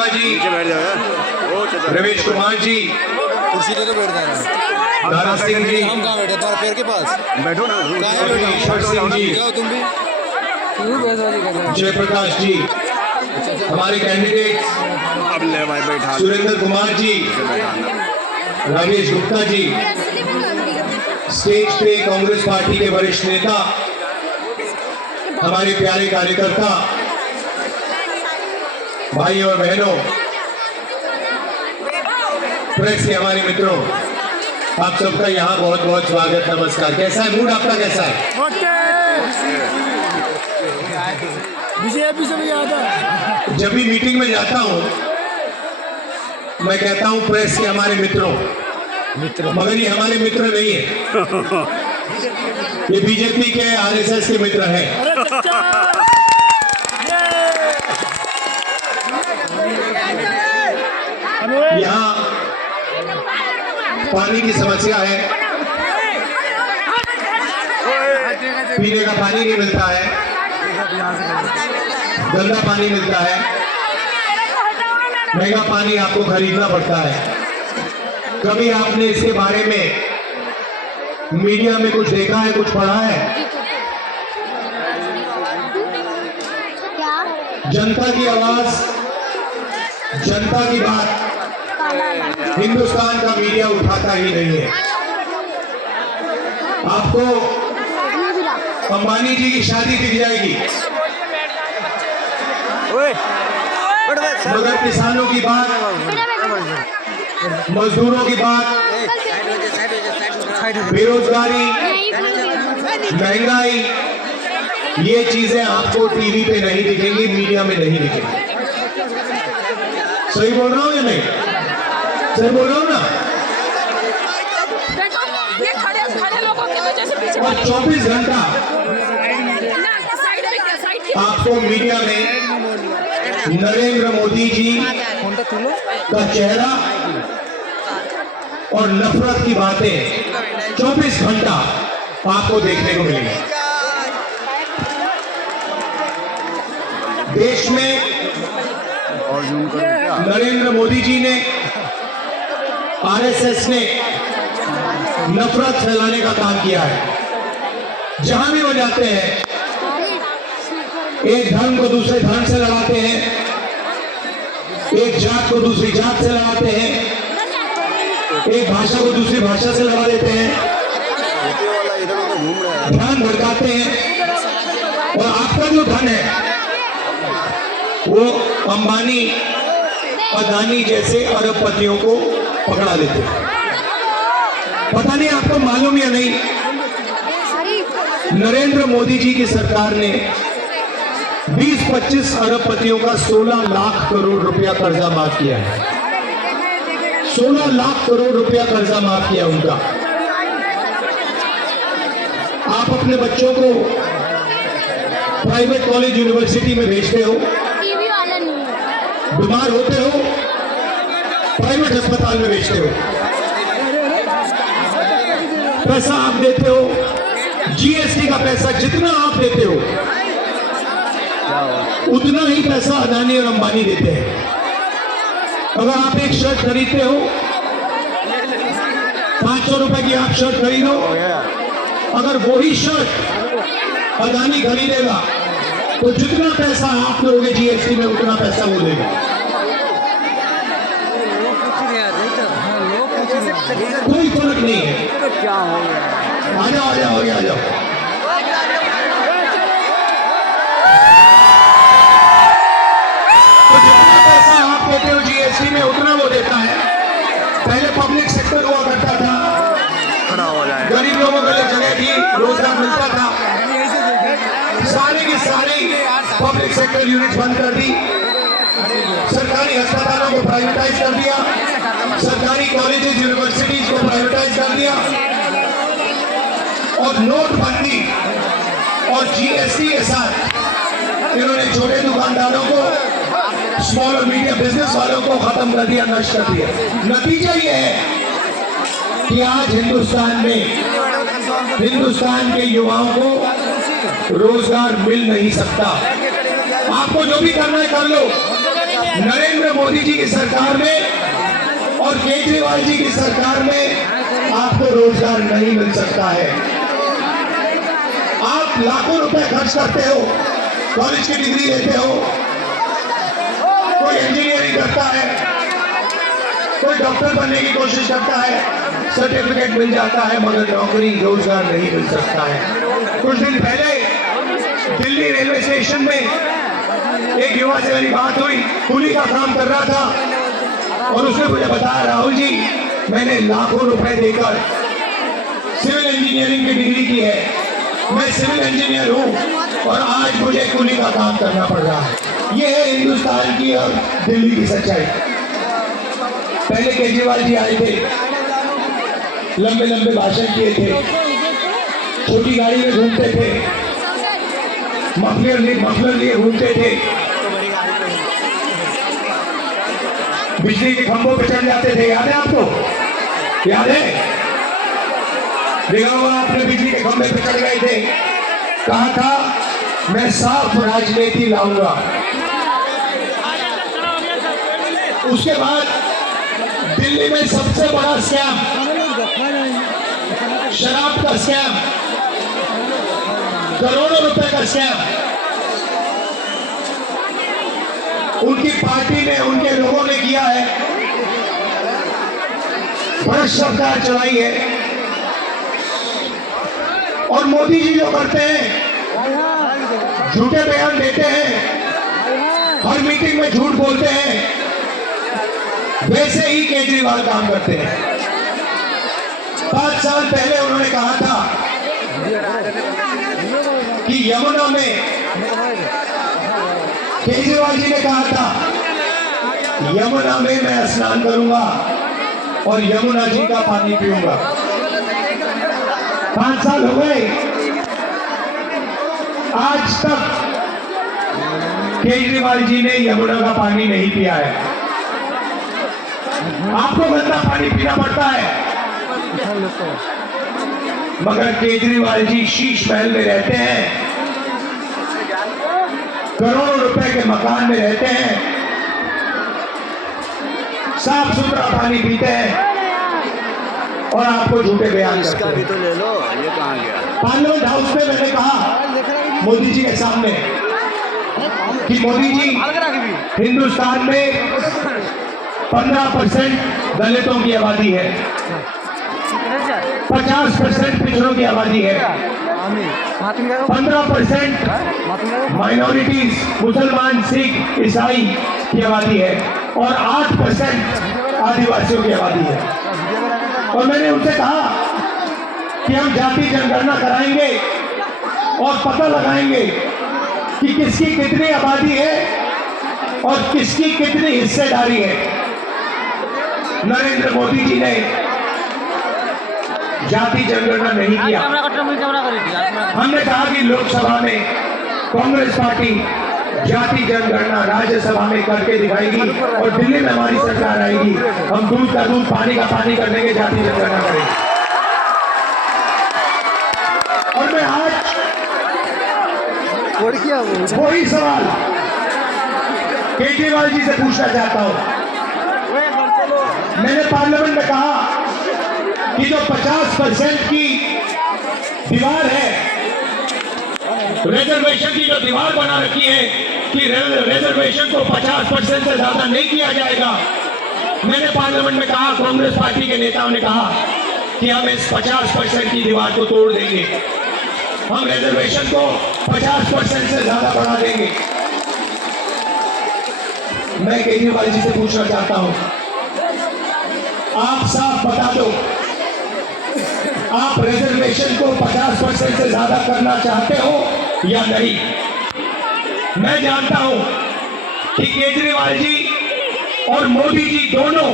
देवा जी, रमेश कुमार जी, कुर्सी लेके बैठ जाना। दारा सिंह जी, हम कहाँ बैठे? तुम्हारे पैर के पास बैठो ना। कहाँ बैठे? ईश्वर सिंह जी, जाओ तुम भी। जयप्रकाश जी, हमारे कैंडिडेट अब ले भाई बैठा। सुरेंद्र कुमार जी, राजेश गुप्ता जी, स्टेज पे कांग्रेस पार्टी के वरिष्ठ नेता, हमारे प्यारे कार्यकर्ता भाई और बहनों, प्रेस के हमारे मित्रों, आप सबका यहाँ बहुत बहुत स्वागत, नमस्कार। कैसा है मूड आपका, कैसा है? जब भी मीटिंग में जाता हूँ मैं कहता हूँ प्रेस के हमारे मित्रों, मगर ये हमारे मित्र नहीं है, ये बीजेपी के आरएसएस के मित्र हैं। यहाँ पानी की समस्या है, पीने का पानी नहीं मिलता है, गंदा पानी मिलता है, महंगा पानी आपको खरीदना पड़ता है। कभी आपने इसके बारे में मीडिया में कुछ देखा है, कुछ पढ़ा है? जनता की आवाज, जनता की बात हिंदुस्तान का मीडिया उठाता ही नहीं है। आपको अंबानी जी की शादी दिख जाएगी, मगर किसानों की बात, मजदूरों की बात, बेरोजगारी, महंगाई, ये चीजें आपको टीवी पे नहीं दिखेंगी, मीडिया में नहीं दिखेंगी। सही बोल रहा हूँ या नहीं? सही बोल रहा हूँ ना? और 24 घंटा आपको मीडिया में नरेंद्र मोदी जी का चेहरा और नफरत की बातें 24 घंटा आपको देखने को मिलेंगी। देश में नरेंद्र मोदी जी ने, आरएसएस ने नफरत फैलाने का काम किया है। जहां भी वो जाते हैं, एक धर्म को दूसरे धर्म से लड़ाते हैं, एक जात को दूसरी जात से लड़ाते हैं, एक भाषा को दूसरी भाषा से लड़ा देते हैं, ध्यान भटकाते हैं। और आपका जो धन है वो अंबानी, अदानी जैसे अरबपतियों को पकड़ा लेते हैं। पता नहीं आपको मालूम या नहीं, नरेंद्र मोदी जी की सरकार ने 20-25 अरबपतियों का 16 लाख करोड़ रुपया कर्जा माफ किया है। 16 लाख करोड़ रुपया कर्जा माफ किया उनका। आप अपने बच्चों को प्राइवेट कॉलेज यूनिवर्सिटी में भेजते हो, बीमार होते हो प्राइवेट अस्पताल में भेजते हो, पैसा आप देते हो, जीएसटी का पैसा जितना आप देते हो उतना ही पैसा अदानी और अंबानी देते हैं। अगर आप एक शर्ट खरीदते हो, 500 रुपए की आप शर्ट खरीदो, अगर वही शर्ट अदानी खरीदेगा तो जितना पैसा आप लोगे जीएसटी में उतना पैसा वो देगा। कोई फर्क नहीं है। क्या हो गया? आ जाओ आ जाओ आ जाओ। तो जितना पैसा आप देते हो जीएसटी में उतना वो देता है। पहले पब्लिक सेक्टर हुआ करता था, गरीब लोगों के लिए जगह थी, रोजगार मिलता था, सारी की सारी पब्लिक सेक्टर यूनिट बंद कर दी, सरकारी अस्पतालों को प्राइवेटाइज कर दिया, सरकारी कॉलेजेस यूनिवर्सिटीज को प्राइवेटाइज कर दिया, और नोटबंदी और जीएसटी के साथ इन्होंने छोटे दुकानदारों को, स्मॉल और मीडियम बिजनेस वालों को खत्म कर दिया, नष्ट कर दिया। नतीजा ये है कि आज हिंदुस्तान के युवाओं को रोजगार मिल नहीं सकता। आपको जो भी करना है कर लो, नरेंद्र मोदी जी की सरकार में और केजरीवाल जी की सरकार में आपको रोजगार नहीं मिल सकता है। आप लाखों रुपए खर्च करते हो, कॉलेज की डिग्री लेते हो, कोई इंजीनियरिंग करता है, कोई डॉक्टर बनने की कोशिश करता है, सर्टिफिकेट मिल जाता है, मगर नौकरी रोजगार नहीं मिल सकता है। कुछ दिन पहले दिल्ली रेलवे स्टेशन में एक युवा से मेरी बात हुई, कूली का काम कर रहा था और उसने मुझे बताया, राहुल जी मैंने लाखों रुपए देकर सिविल इंजीनियरिंग की डिग्री की है, मैं सिविल इंजीनियर हूं और आज मुझे कूली का काम करना पड़ रहा है। ये है हिंदुस्तान की और दिल्ली की सच्चाई। पहले केजरीवाल जी आए थे, लंबे लंबे भाषण किए थे, छोटी गाड़ी में घूमते थे, मफलर लिए घूमते थे, बिजली के खंभों पे चढ़ जाते थे। याद है आपको? याद है? देखा होगा आपने, बिजली के खंभे पे चढ़ गए थे, कहा था मैं साफ राजनीति लाऊंगा। उसके बाद दिल्ली में सबसे बड़ा स्कैम, शराब का स्कैम, करोड़ों रुपए का स्कैम, उनकी पार्टी ने, उनके लोगों ने किया है। भ्रष्ट सरकार चलाई है। और मोदी जी जो करते हैं, झूठे बयान देते हैं, हर मीटिंग में झूठ बोलते हैं, वैसे ही केजरीवाल काम करते हैं। 5 साल पहले उन्होंने कहा था कि यमुना में, केजरीवाल जी ने कहा था यमुना में मैं स्नान करूंगा और यमुना जी का पानी पीऊंगा। 5 साल हो गए, आज तक केजरीवाल जी ने यमुना का पानी नहीं पिया है। आपको गंदा पानी पीना पड़ता है, मगर केजरीवाल जी शीश महल में रहते हैं, करोड़ों रुपए के मकान में रहते हैं, साफ सुथरा पानी पीते हैं और आपको झूठे बयान करते हैं। भी तो ले लो, ये कहाँ गया? पार्लियामेंट हाउस में मैंने कहा मोदी जी के सामने कि मोदी जी, हिंदुस्तान में 15% दलितों की आबादी है, 50% पिछड़ों की आबादी है, 15% माइनॉरिटीज, मुसलमान, सिख, ईसाई की आबादी है और 8% आदिवासियों की आबादी है। और मैंने उनसे कहा कि हम जाति जनगणना कराएंगे और पता लगाएंगे कि किसकी कितनी आबादी है और किसकी कितनी हिस्सेदारी है। नरेंद्र मोदी जी ने जाति जनगणना नहीं किया। हमने कहा कि लोकसभा में कांग्रेस पार्टी जाति जनगणना राज्यसभा में करके दिखाएगी और दिल्ली में हमारी सरकार आएगी, हम दूध का दूध, पानी का पानी कर देंगे, जाति जनगणना करेंगे। और मैं आज वही सवाल केजरीवाल जी से पूछना चाहता हूं। मैंने पार्लियामेंट में कहा कि जो 50% की दीवार है, रिजर्वेशन की जो दीवार बना रखी है कि रिजर्वेशन को 50% से ज्यादा नहीं किया जाएगा, मैंने पार्लियामेंट में कहा, कांग्रेस पार्टी के नेताओं ने कहा कि हम इस 50% की दीवार को तोड़ देंगे, हम रिजर्वेशन को 50% से ज्यादा बढ़ा देंगे। मैं केजरीवाल जी से पूछना चाहता हूं, आप साफ बता दो, आप रिजर्वेशन को 50% से ज्यादा करना चाहते हो या नहीं? मैं जानता हूं कि केजरीवाल जी और मोदी जी दोनों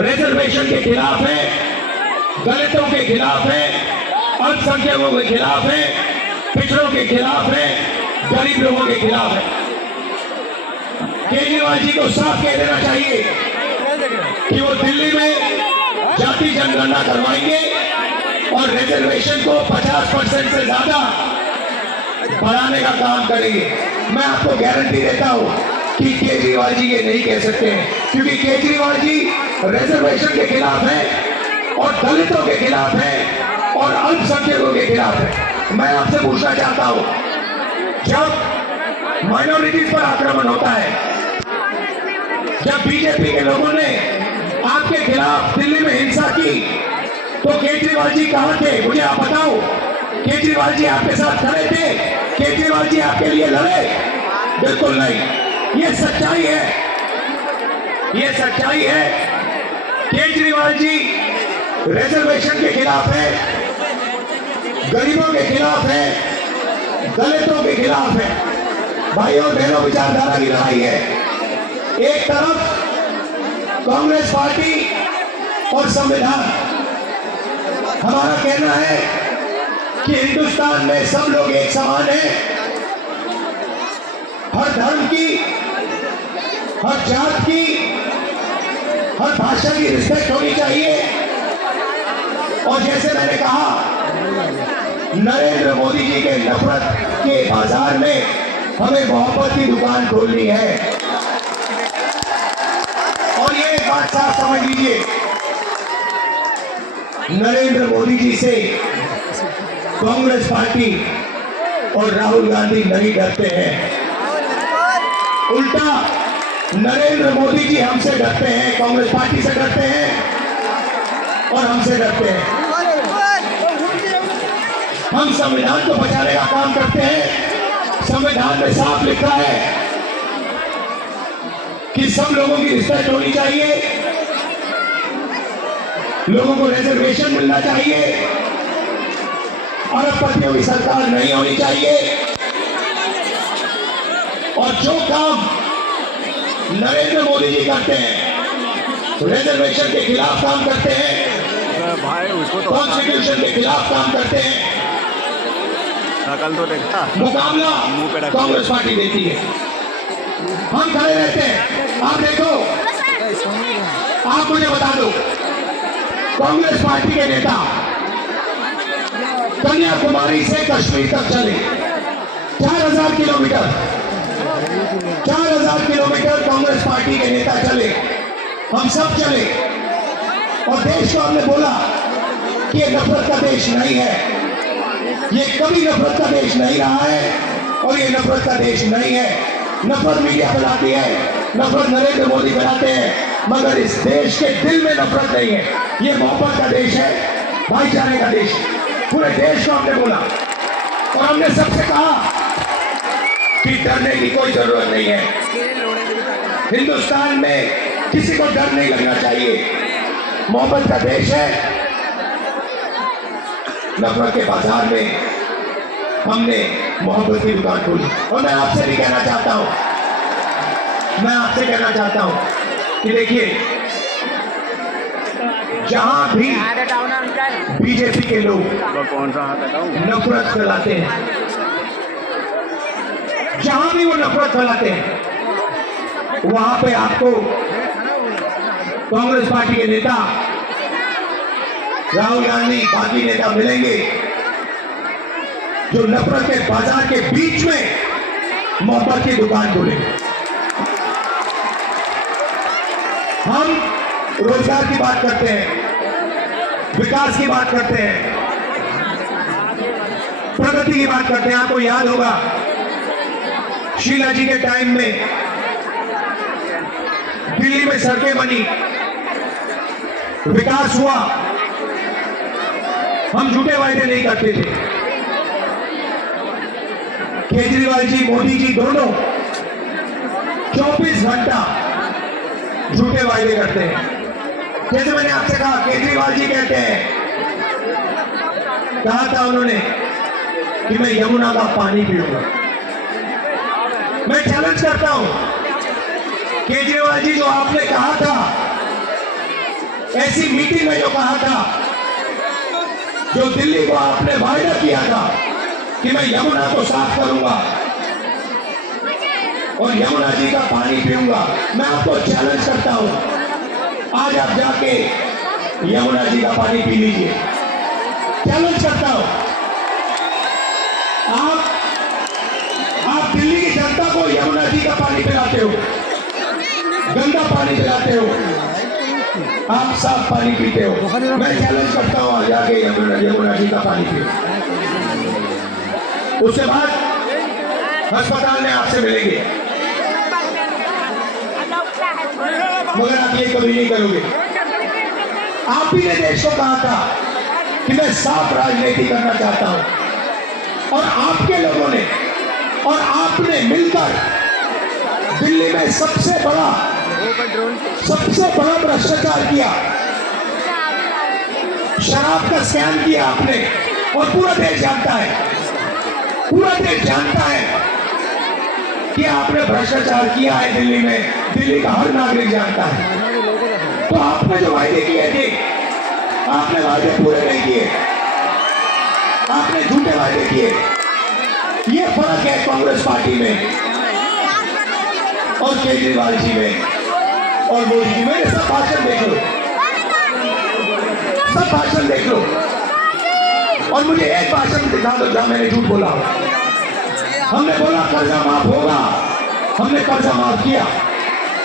रिजर्वेशन के खिलाफ है, दलितों के खिलाफ है, अल्पसंख्यकों के खिलाफ है, पिछड़ों के खिलाफ है, गरीब लोगों के खिलाफ है। केजरीवाल जी को साफ कह देना चाहिए कि वो दिल्ली में जाति जनगणना करवाएंगे और रिजर्वेशन को 50% से ज्यादा बढ़ाने का काम करेंगे। मैं आपको गारंटी देता हूं कि केजरीवाल जी ये नहीं कह सकते हैं, क्योंकि केजरीवाल जी रिजर्वेशन के खिलाफ है और दलितों के खिलाफ है और अल्पसंख्यकों के खिलाफ है। मैं आपसे पूछना चाहता हूं, जब माइनॉरिटीज पर आक्रमण होता है, जब बीजेपी के लोगों ने आपके खिलाफ दिल्ली में हिंसा की, तो केजरीवाल जी कहां थे? मुझे आप बताओ। केजरीवाल जी आपके साथ खड़े थे? केजरीवाल जी आपके लिए लड़े? बिल्कुल नहीं। ये सच्चाई है, ये सच्चाई है। केजरीवाल जी रिजर्वेशन के खिलाफ है, गरीबों के खिलाफ है, दलितों के खिलाफ है। भाइयों और बहनों, विचारधारा की लड़ाई है। एक तरफ कांग्रेस पार्टी और संविधान, हमारा कहना है कि हिंदुस्तान में सब लोग एक समान हैं, हर धर्म की, हर जात की, हर भाषा की रिस्पेक्ट होनी चाहिए। और जैसे मैंने कहा, नरेंद्र मोदी जी के नफरत के बाजार में हमें मोहब्बत की दुकान खोलनी है। और ये एक बात साफ समझ लीजिए, नरेंद्र मोदी जी से कांग्रेस पार्टी और राहुल गांधी नहीं डरते हैं, उल्टा नरेंद्र मोदी जी हमसे डरते हैं, कांग्रेस पार्टी से डरते हैं और हमसे डरते हैं। हम संविधान को बचाने का काम करते हैं। संविधान में साफ लिखा है कि सब लोगों की रिस्पेक्ट होनी चाहिए, लोगों को रिजर्वेशन मिलना चाहिए, अरबपतियों की सरकार नहीं होनी चाहिए। और जो काम नरेंद्र मोदी जी करते हैं, रिजर्वेशन के खिलाफ काम करते हैं, भाई उसको तो कॉन्स्टिट्यूशन के खिलाफ काम करते हैं, कल तो देखा मुकाबला कांग्रेस पार्टी देती है। हम खड़े रहते हैं। आप देखो, आप मुझे बता दो, कांग्रेस पार्टी के नेता कन्याकुमारी से कश्मीर तक चले, 4000 किलोमीटर, 4000 किलोमीटर कांग्रेस पार्टी के नेता चले, हम सब चले और देश को हमने बोला कि ये नफरत का देश नहीं है, ये कभी नफरत का देश नहीं रहा है और ये नफरत का देश नहीं है। नफरत मीडिया फैलाती है, नफरत नरेंद्र मोदी फैलाते हैं, मगर इस देश के दिल में नफरत नहीं है। ये मोहब्बत का देश है, भाईचारे का देश। पूरे देश को हमने बोला और हमने सबसे कहा कि डरने की कोई जरूरत नहीं है। हिंदुस्तान में किसी को डर नहीं लगना चाहिए। मोहब्बत का देश है। नफरत के बाजार में हमने मोहब्बत की दुकान खोली। और मैं आपसे भी कहना चाहता हूं, मैं आपसे कहना चाहता हूं कि देखिए, जहां भी बीजेपी के लोग कौन सा हाथ हटाऊं? नफरत फैलाते हैं, जहां भी वो नफरत फैलाते हैं, वहां पे आपको कांग्रेस पार्टी के नेता राहुल गांधी, बाकी नेता मिलेंगे जो नफरत के बाजार के बीच में मोहब्बत की दुकान खोलेंगे। हम रोजगार की बात करते हैं, विकास की बात करते हैं, प्रगति की बात करते हैं। आपको याद होगा, शीला जी के टाइम में दिल्ली में सड़कें बनी, विकास हुआ। हम झूठे वायदे नहीं करते थे। केजरीवाल जी, मोदी जी दोनों 24 घंटा झूठे वायदे करते हैं। जैसे मैंने आपसे कहा, केजरीवाल जी कहते हैं, कहा था उन्होंने कि मैं यमुना का पानी पीऊंगा। मैं चैलेंज करता हूं, केजरीवाल जी, जो आपने कहा था, ऐसी मीटिंग में जो कहा था, जो दिल्ली को आपने वायदा किया था कि मैं यमुना को साफ करूंगा और यमुना जी का पानी पीऊंगा, मैं आपको चैलेंज करता हूं, आज आप जाके यमुना जी का पानी पी लीजिए। चैलेंज करता हूं, आप दिल्ली की जनता को यमुना जी का पानी पानी पिलाते हो, गंदा पानी पिलाते हो, आप साफ पानी पीते हो। मैं चैलेंज करता हूँ जाके यमुना जी का पानी पियो। उसके बाद अस्पताल में आपसे मिलेंगे, मगर आप ये कभी नहीं करोगे। आप ही ने देश को कहा था कि मैं साफ राजनीति करना चाहता हूं, और आपके लोगों ने और आपने मिलकर दिल्ली में सबसे बड़ा भ्रष्टाचार किया, शराब का स्कैम किया आपने, और पूरा देश जानता है, पूरा देश जानता है कि आपने भ्रष्टाचार किया है दिल्ली में, दिल्ली का हर नागरिक जानता है। तो आपने जो वायदे किए थे, आपने वायदे पूरे नहीं किए, आपने झूठे वायदे किए। ये फर्क है कांग्रेस पार्टी में और केजरीवाल जी में और मोदी जी में। सब भाषण देख लो, सब भाषण देख लो, और मुझे एक भाषण दिखा दो जहां मैंने झूठ बोला। हमने बोला कर्जा माफ होगा, हमने कर्जा माफ किया।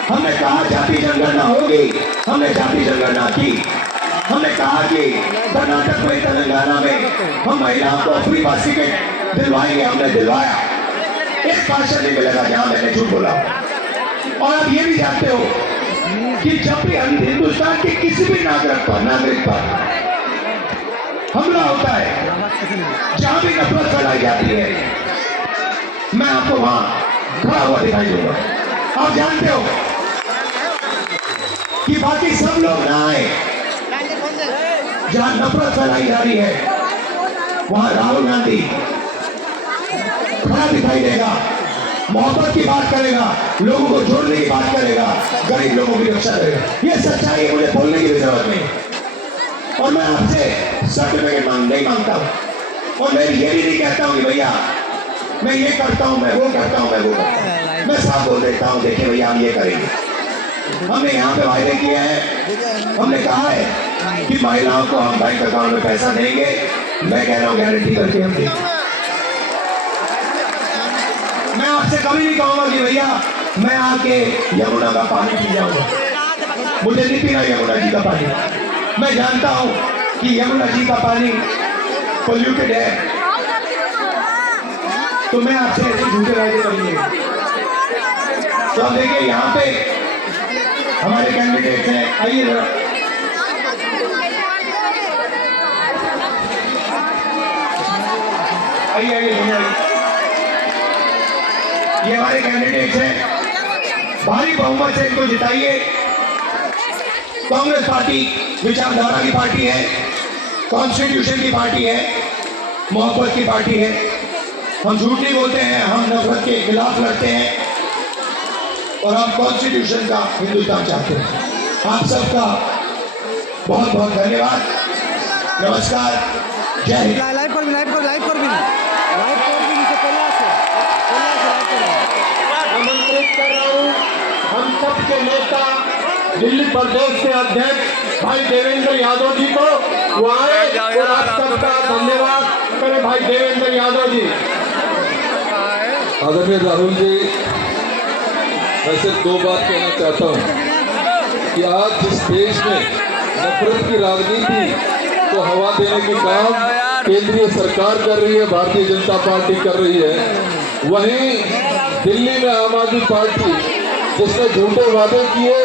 हमने कहा जाति जनगणना होगी, हमने जाति जनगणना की। हमने कहा कि कर्नाटक में, तेलंगाना में हम महिलाओं को फ्री बस टिकट दिलवाएंगे, हमने दिलवाया। एक भाषण नहीं मिलेगा जहां मैंने झूठ बोला। और आप ये भी जानते हो कि जब भी हिंदुस्तान के किसी भी नागरिक पर हमला होता है, जहां भी नफरत फैलाई जाती है, मैं आपको वहां खड़ा हुआ दिखाई दूंगा। आप जानते हो कि बाकी सब लोग ना आए, जहां नफरत फैलाई जा रही है वहां राहुल गांधी खड़ा दिखाई देगा, मोहब्बत की बात करेगा, लोगों को जोड़ने की बात करेगा, गरीब लोगों की रक्षा करेगा। ये सच्चाई है, मुझे बोलने की भी जरूरत नहीं। और मैं आपसे सर्टिफिकेट नहीं मांगता हूं, और मैं ये भी नहीं कहता हूं कि भैया मैं ये करता हूं, मैं वो करता हूं, मैं वो करता हूं। मैं साफ बोल देता हूं, देखिए भैया हम ये करेंगे। हमने यहाँ पे वायदे किए हैं, हमने कहा है कि महिलाओं को हम बैंक अकाउंट में पैसा देंगे। मैं कह रहा हूँ गारंटी करके हम देंगे। मैं आपसे कभी नहीं कहूंगा कि भैया मैं आके यमुना का पानी पी जाऊंगा, मुझे नहीं पीना यमुना जी का पानी। मैं जानता हूं कि यमुना जी का पानी पोल्यूटेड है, तो मैं आपसे ऐसे झूठे वायदे करेंगे। तो अब देखिए यहाँ पे हमारे कैंडिडेट हैं, आइए जरा। आइए आइए ये हमारे कैंडिडेट हैं, भारी बहुमत से इनको जिताइए। कांग्रेस पार्टी विचारधारा की पार्टी है, कॉन्स्टिट्यूशन की पार्टी है, मोहब्बत की पार्टी है। हम झूठ नहीं बोलते हैं, हम नफरत के खिलाफ लड़ते हैं, और हम कॉन्स्टिट्यूशन का हिंदुस्तान चाहते हैं। आप सबका बहुत बहुत धन्यवाद, नमस्कार, जय हिंद। आमंत्रित कर रहा हूँ हम सबके नेता दिल्ली प्रदेश के अध्यक्ष भाई देवेंद्र यादव जी को, वो आए और आप सबका धन्यवाद करें। भाई देवेंद्र यादव जी। आदरणीय राहुल जी, मैं सिर्फ दो बात कहना चाहता हूँ कि आज जिस देश में नफरत की राजनीति को हवा देने के काम केंद्रीय सरकार कर रही है, भारतीय जनता पार्टी कर रही है, वहीं दिल्ली में आम आदमी पार्टी जिसने झूठे वादे किए